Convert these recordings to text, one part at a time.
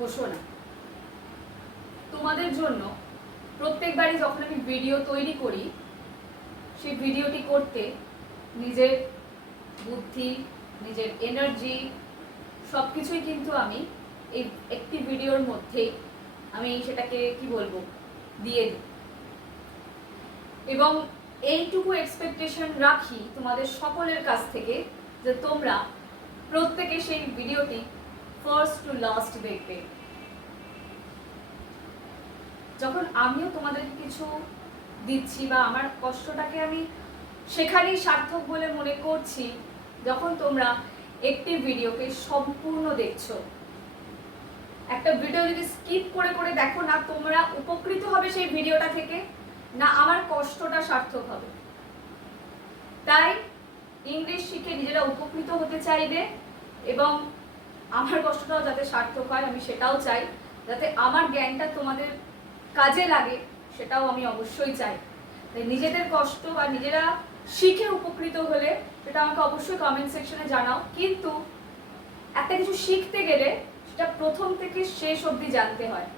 ঘোষণা। তোমাদের জন্য প্রত্যেকবারই যখন আমি ভিডিও তৈরি করি, সেই ভিডিওটি করতে নিজের বুদ্ধি, নিজের এনার্জি সব কিছুই কিন্তু আমি এই একটি ভিডিওর মধ্যে আমি সেটাকে কি বলবো দিয়ে দিই, এবং এইটুকু এক্সপেকটেশন রাখি তোমাদের সকলের কাছ থেকে যে তোমরা প্রত্যেকে সেই ভিডিওটি ফার্স্ট টু লাস্ট দেখবে। যখন আমিও তোমাদেরকে কিছু দিচ্ছি বা আমার কষ্টটাকে আমি সেখানেই সার্থক বলে মনে করছি যখন তোমরা একটি ভিডিওকে সম্পূর্ণ দেখছো। একটা ভিডিও যদি স্কিপ করে করে দেখো না, তোমরা উপকৃত হবে সেই ভিডিওটা থেকে, না আমার কষ্টটা সার্থক হবে। তাই ইংলিশ শিখে নিজেরা উপকৃত হতে চাইবে এবং আমার কষ্টটাও যাতে সার্থক হয় আমি সেটাও চাই, যাতে আমার জ্ঞানটা তোমাদের কাজে লাগে সেটাও আমি অবশ্যই চাই। তাই নিজেদের কষ্ট বা নিজেরা শিখে উপকৃত হলে সেটা আমাকে অবশ্যই কমেন্ট সেকশনে জানাও, কিন্তু একটা কিছু শিখতে গেলে সেটা প্রথম থেকে শেষ অবধি জানতে হয়,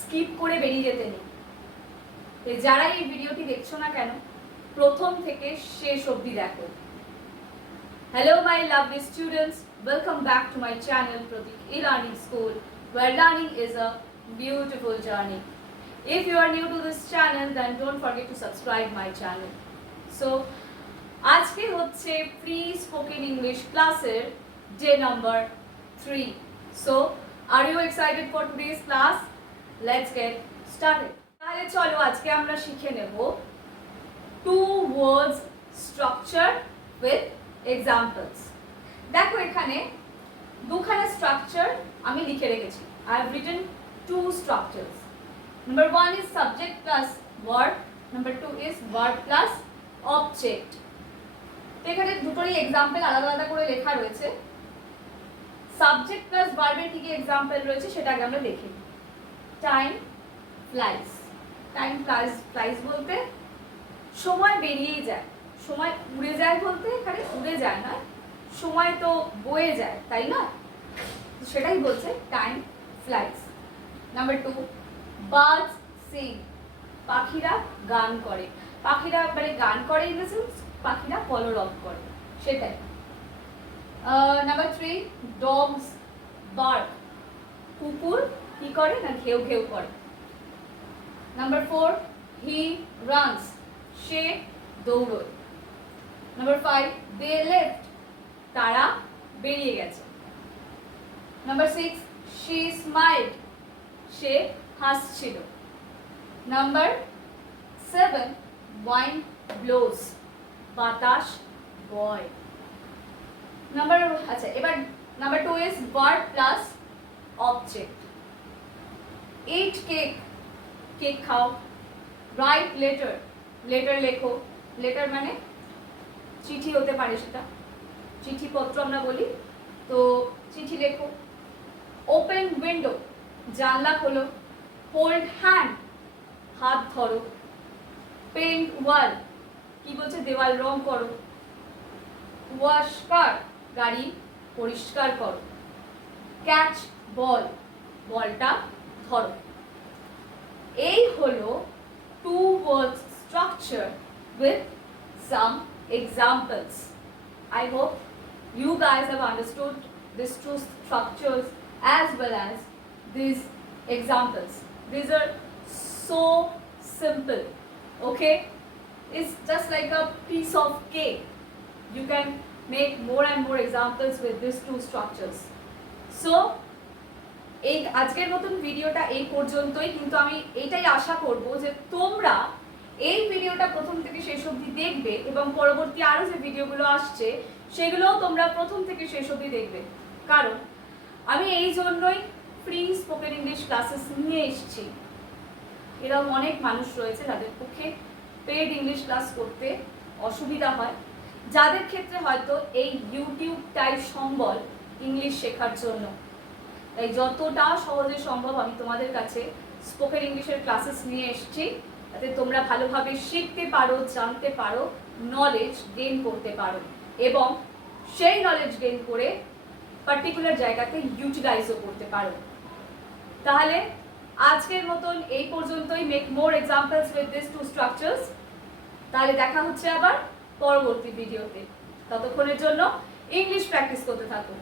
স্কিপ করে বেরিয়ে যেতে নেই। যারা এই ভিডিওটি দেখছো না কেন, প্রথম থেকে শেষ অবধি দেখো। Hello my lovely students, welcome back to my channel Pratik e-learning school, where learning is a beautiful journey. If you are new to this channel, then don't forget to subscribe my channel. So আজকে হচ্ছে pre spoken English ক্লাসের day number 3. So are you excited for today's class? Let's get started. তাহলে চলো আজকে আমরা শিখে নেব two words structure with examples. দেখো এখানে দুখানা স্ট্রাকচার আমি লিখে রেখেছি। I have written two structures. Number 1 is subject plus verb, number 2 is verb plus object. এখানে দুটোরই এক্সাম্পল আলাদা আলাদা করে লেখা রয়েছে। সাবজেক্ট প্লাস ভার্বের কি কি এক্সাম্পল রয়েছে সেটা আগে আমরা দেখি। Time flies. টাইম ফ্লাইজ বলতে সময় বেরিয়ে যায়, সময় উড়ে যায় বলতে এখানে উড়ে যায় না, সময় তো বয়ে যায়, তাই না? সেটাই বলছে time flies. Number 2 birds Singh. পাখিরা গান করে। পাখিরা মানে গান করে ইন দ্য সেন্স পাখিরা কলরব করে, সেটাই। Number 3 dogs bark. কুকুর কি করে না ঘেউ ঘেউ করে। Number 4 he runs. সে দৌড়য়। Number 5 they left. তারা বেরিয়ে গেছে। Number 6 she smiled. সে হাসছিল। Number 7 wind blows. বাতাস বয়। এবার number 2 is verb plus object. Eat cake. Cake খাও। Write letter. লেটার লেখো। লেটার মানে চিঠি হতে পারে, সেটা চিঠিপত্র আমরা বলি, তো চিঠি লেখো। Open window. জানলা খোলো। Hold hand. হাত ধরো। Paint wall. কি বলছে দেওয়াল রং করো। Wash car. গাড়ি পরিষ্কার করো। Catch ball. বলটা ধরো। এই হলো two words structure with some examples. I hope you guys have understood these two structures as well as these examples. These are so simple, okay? It's just like a piece of cake. You can make more and more examples with these two structures. So এই আজকের মতন ভিডিওটা এই পর্যন্তই, কিন্তু আমি এটাই আশা করব যে তোমরা এই ভিডিওটা প্রথম থেকে শেষ অবধি দেখবে এবং পরবর্তী আরো যে ভিডিওগুলো আসছে সেগুলোও তোমরা প্রথম থেকে শেষ অবধি দেখবে, কারণ আমি এই জন্যই ফ্রি স্পোকেন ইংলিশ ক্লাসেস নিয়ে এসেছি। এরকম অনেক মানুষ রয়েছে যাদের পক্ষে পেড ইংলিশ ক্লাস করতে অসুবিধা হয়, যাদের ক্ষেত্রে হয়তো এই ইউটিউবটাই সম্বল ইংলিশ শেখার জন্য। তাই যতটা সহজে সম্ভব আমি তোমাদের কাছে স্পোকেন ইংলিশের ক্লাসেস নিয়ে এসেছি, যাতে তোমরা ভালোভাবে শিখতে পারো, জানতে পারো, নলেজ গেইন করতে পারো এবং সেই নলেজ গেইন করে পার্টিকুলার জায়গাতে ইউটিলাইজও করতে পারো। তাহলে আজকের মতন এই পর্যন্তই। Make more examples with this two structures. তাহলে দেখা হচ্ছে আবার পরবর্তী ভিডিওতে। ততক্ষণের জন্য ইংলিশ প্র্যাকটিস করতে থাকুন।